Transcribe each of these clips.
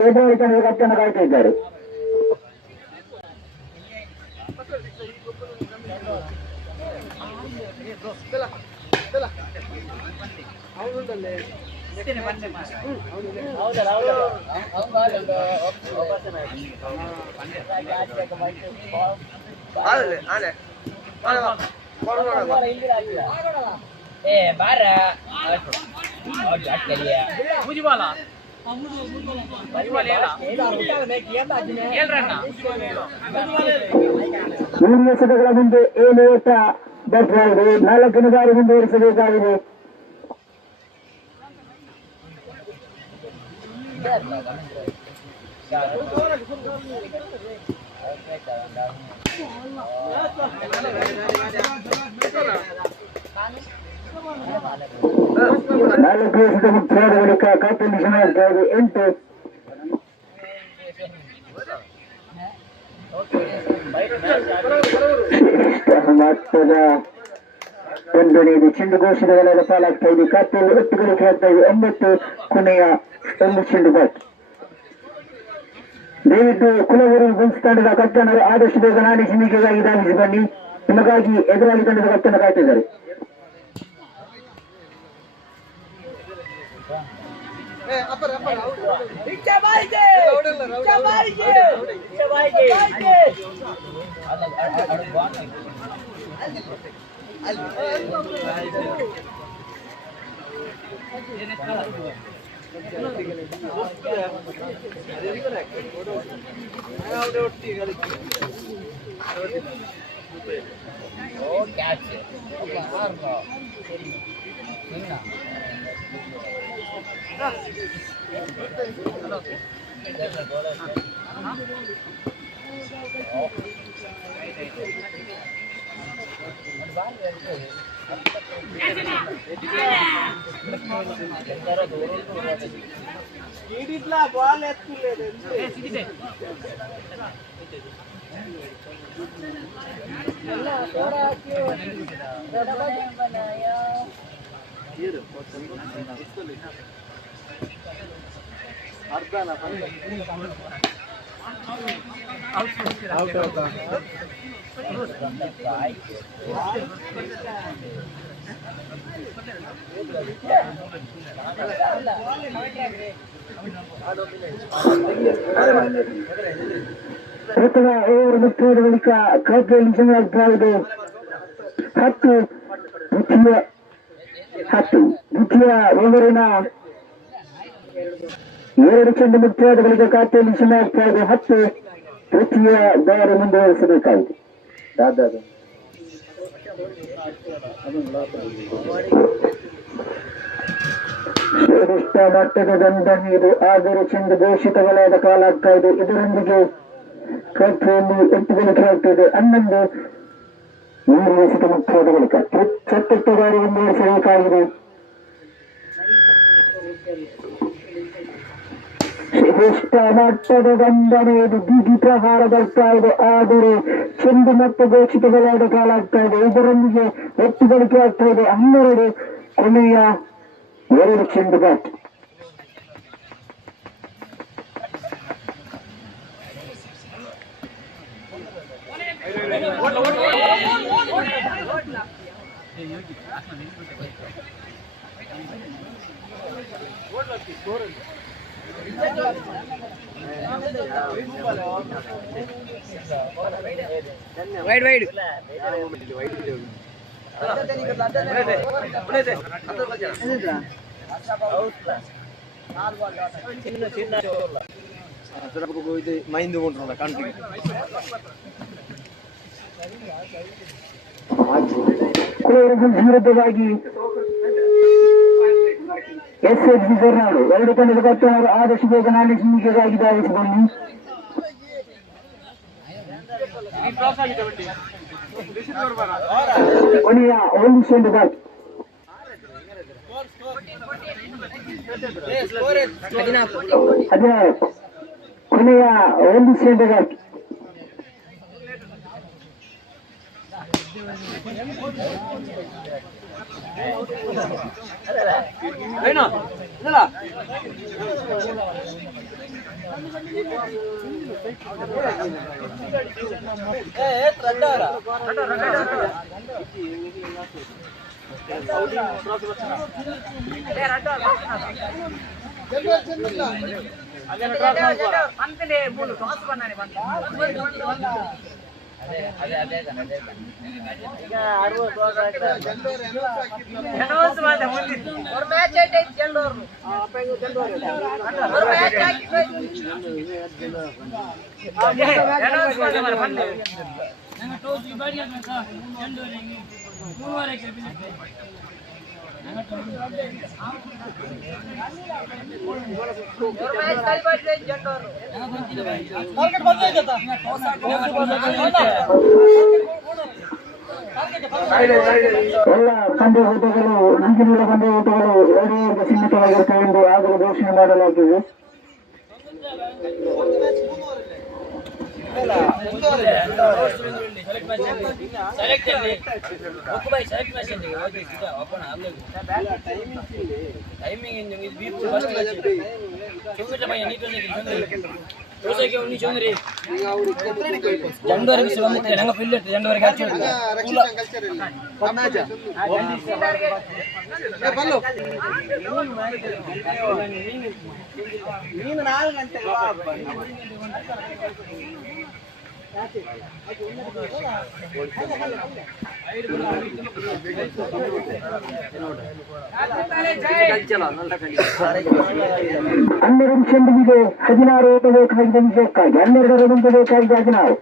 ಕಟ್ಟನ್ನು ಕಾಯ್ತಾ ಇದ್ದಾರೆ. ಮೂರು ಎಸೆತಗಳ ಮುಂದೆ 7 ಓಟ ಬದಲಾಗಿದೆ. 4ನೇ ಬಾರಿ ಮುಂದುವರಿಸಬೇಕಾಗಿದೆ. ನಾಲ್ಕು ಎಸೆತ ಮುಕ್ತಾಯದ ಬಳಿಕ ಕಾತಲ್ಲಿ ಸಮಾಜ 8 ಮಟ್ಟದ 1 ಚೆಂಡು ಘೋಷಣೆಗಳೆಲ್ಲ ಪಾಲಾಗ್ತಾ ಇದೆ. ಕಾತಲ್ಲಿ 8 ಗಳಿಕೆ ಆಗ್ತಾ ಇದೆ. 9 ಕೊನೆಯ 1 ಚೆಂಡು ಬಾಕಿ. ದಯವಿಟ್ಟು ಕುಲಗುರು ಗುಂಪು ತಂಡದ ಕಟ್ಟಣರು ಆದಷ್ಟು ಬೇಗ ನಾಡಿ ಸಿಮಿಕೆಗಾಗಿ ಧಾವಿಸಿ ಬನ್ನಿ. ನಿಮಗಾಗಿ ಎದುರಾಳಿ ತಂಡದ ಕಟ್ಟಣ ಕಾಯ್ತಿದ್ದಾರೆ. ಬಾಲ್ ಎತ್ತುತ್ತದೆ ಪ್ರಥಮ ಓವರ್ ಮುಕ್ತಾಯದ ಬಳಿಕ ಖಾತೆಯಲ್ಲಿ ಜಮಾಗ್ತಾ ಇದೆ 10 ದ್ವಿತೀಯ ಓವರಿನ 2 ಚೆಂಡು ಮುಕ್ತಾಯದ ಬಳಿಕ ಖಾತೆಯಲ್ಲಿ ಜಮಾಗ್ತಾ ಇದೆ 10 ತೃತೀಯ ಬಾರಿ ಮುಂದುವರಿಸಬೇಕಾಗಿದೆ. ಶ್ರೇಷ್ಠ ಮಟ್ಟದ ಗಂಧ ನೀರು 6 ಚೆಂಡು ಘೋಷಿತಗಳಾದ ಕಾಲ ಆಗ್ತಾ ಇದೆ. ಇದರೊಂದಿಗೆ ಖಾತೆಯಲ್ಲಿ 8 ಗಳಿಕೆ ಆಗ್ತಿದೆ. 11 3 ಎಸೆತ ಮುಕ್ತಾಯದ ಬಳಿಕ 7 ಬಾರಿ ಮುಂದುವರಿಸಬೇಕಾಗಿದೆ. ಶ್ರೇಷ್ಠ ಮಟ್ಟದ ಗಂಧ ನೀರು ಬಿಗಿ ಪ್ರಹಾರ ಬರ್ತಾ ಇದೆ. ಆದರೆ ಚೆಂಡು ಮತ್ತೆ ಘೋಷಿತಗಳಾದ ಕಾಲ ಆಗ್ತಾ ಇದೆ. ಇದರೊಂದಿಗೆ 8 ಗಳಿಕೆ ಆಗ್ತಾ ಇದೆ. 12 ಕೊನೆಯ 2 ಚೆಂಡು ಬಾಕಿ. ವೈಡ್ ವಿರುದ್ಧವಾಗಿ SSB ಕರ್ನಾಡು 2 ತಂಡದ ಕಟ್ಟಣರು ಆದಷ್ಟು ಬೇಗ ನಾಡಿ ಸಿಮಿಕೆಗಾಗಿ ಧಾವಿಸಿ ಬನ್ನಿ. ಕೊನೆಯ 1 ಚೆಂಡು ಬಾಕಿ. ಕೊನೆಯ 1 ಚೆಂಡು ಬಾಕಿ. ಎಲ್ಲ ಪಂದ್ಯಾಟಗಳು ಅಂತಿಮ ಪಂದ್ಯಾಟಗಳು 2 ಸೀಮಿತವಾಗಿರುತ್ತವೆ ಎಂದು ಆಗಲೇ ಘೋಷಣೆ ಮಾಡಲಾಗಿದೆ. ಹನ್ನೆರಡು ನಿಮಿಷದೊಂದಿಗೆ 16 ಓಟ ಬೇಕಾಗಿದೆ ವಿಜಯಕ್ಕಾಗಿ. 12 ರನ್ ಬೇಕಾಗಿದೆ 16.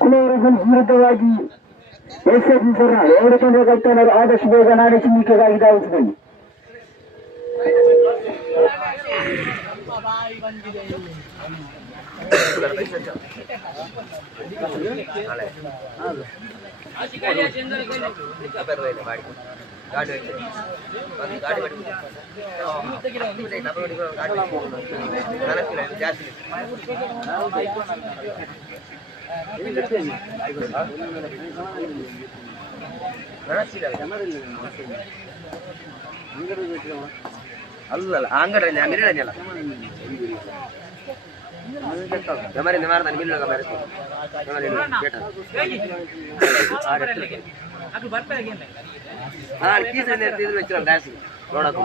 ಕುಲೂರು ವಿರುದ್ಧವಾಗಿ ಎಸ್ಎಸ್ ಸರ್ನಾಳ್ 2 ತಂಡ ಕಟ್ಟನರು ಆದಷ್ಟು ಬೇಗ ನಾಳೆ ಚಿಮ್ಮಿಕೆಗಾಗಿ ಧಾವಿಸಿದಲ್ಲಿ ಅಲ್ಲ ಅಂಗಡಿ ಅಂಗಡಿಯಲ್ಲ ಗಮರಿ ಮಾರ್ತಾನೆ ಬಿಲ್ಲು ಗಮರಿ ಕೀಸಲ್ಲಿ ಇರ್ತಿದ್ರು ಹೆಚ್ಚಿನ ಡ್ಯಾನ್ಸ್ ನೋಡಕ್ಕೆ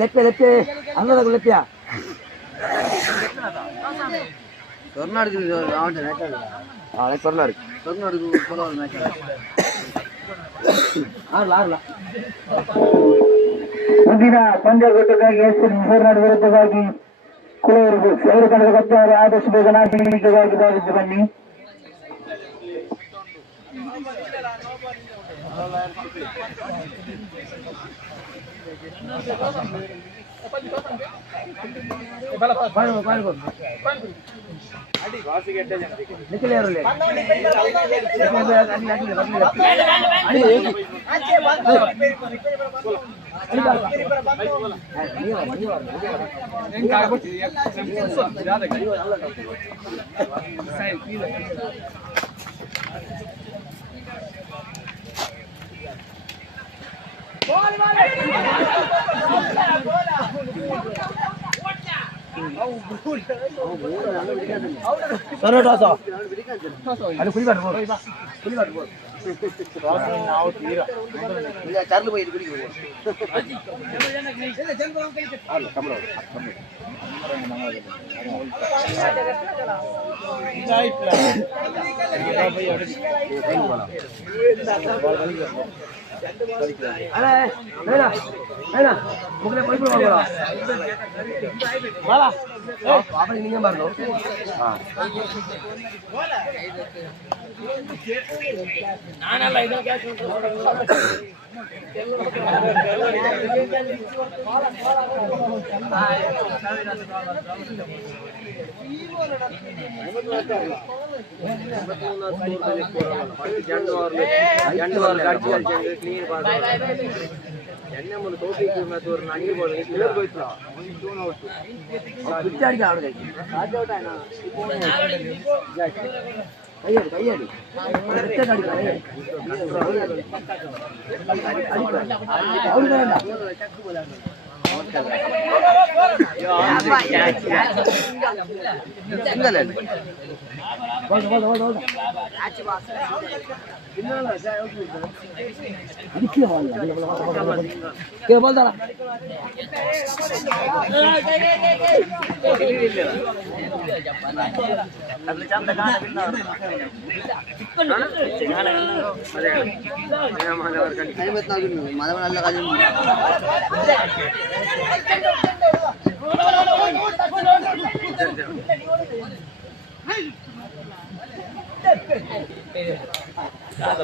ಲೆಪ್ಪೆ ಲೆಪ್ಪೆ ಅನ್ನದಾಗ ಲೆಪ್ಪಿಯ ಮುಂದಿನ ಪಂದ್ಯಘಟ್ಟಕ್ಕಾಗಿ ಹೊರನಾಡು ವಿರುದ್ಧವಾಗಿ ಕುಲೂರು 2 ತಂಡದ ಕಟ್ಟನರು ಆದಷ್ಟು ಬೇಗ ನಾಳೆ ಚಿಮ್ಮಿಕೆಗಾಗಿ ಧಾವಿಸಿ ಬನ್ನಿ. ಚಾರ್ಲು ಬೈ ಬಿಡಿ நீங்க பாருங்க நல்ல